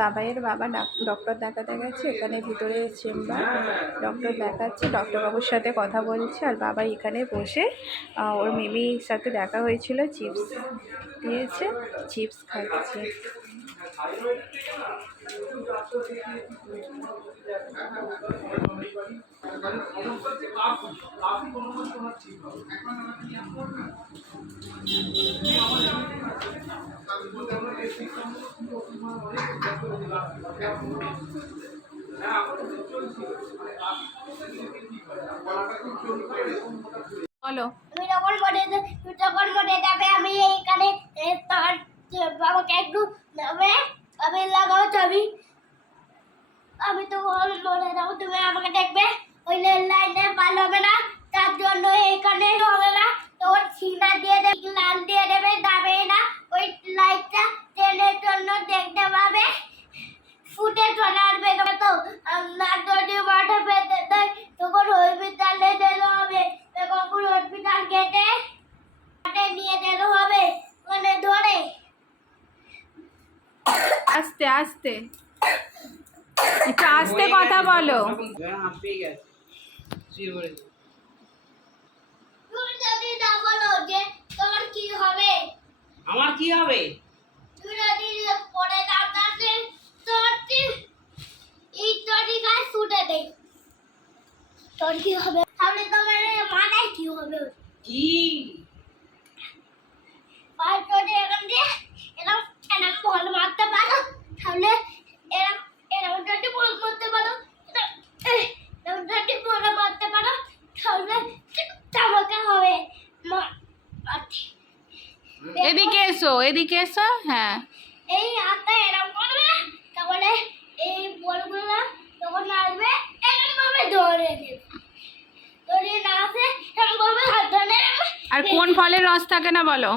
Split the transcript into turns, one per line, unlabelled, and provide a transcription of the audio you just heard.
বাবাইয়ের বাবা ডক্টর দেখাতে গেছে এখানে ভিতরে চেম্বার, ডক্টর দেখাচ্ছে, ডক্টরবাবুর সাথে কথা বলছে, আর বাবা এখানে বসে ওর মিমির সাথে দেখা হয়েছিল, চিপস দিয়েছে, চিপস খাচ্ছে। বলো।
তুমি যখন মনে তুমি যখন মনে যাবে আমি এইখানে এ, তোমার বাবাকে একটু নামে আমি লাগাও ছবি। আমি তো বল মনে যাব তুমি আমাকে দেখবে ওই রেল লাইনে ভালো হবে না তার জন্য এইখানে হবে না তখন সিনা দিয়ে দেবে লাল দিয়ে দেবে যাবে না ওই লাইটটা ট্রেনের জন্য দেখতে পাবে ফুটে চলে আসবে তবে তো আর না যদি মাঠে পেতে দেয় তখন হসপিটালে যেতে হবে তখন হসপিটাল গেটে মাঠে নিয়ে যেতে হবে মানে ধরে।
আস্তে আস্তে। একটু আস্তে কথা বলো।
হাঁপিয়ে গেছে শুয়ে পড়েছে
তুমি যদি না বলো যে তোমার কি হবে?
আমার কি হবে?
তুমি যদি পড়ে যাও তাহলে তোমার কি- এই তরি গাছ ছুটে দেয় তোর কি হবে? তাহলে তোমার মাথায় কি হবে?
কি
আর যদি এরকম দিয়ে এরকম এরকম বল মারতে পারো তাহলে এরকম এরকম যদি বল মারতে পারো এরকম এই, এরকম যদি বল মারতে পারো তাহলে চামকা হবে মা আচ্ছা।
এদিকে এসো এদিকে এসো হ্যাঁ।
এই হাতটা এরকম করবে তাহলে এই বলগুলো তখন আসবে এরকম ভাবে ধরে ধরে না আসে এরকম ভাবে হাত ধরে
আর কোন ফলের রস থাকে না বলো?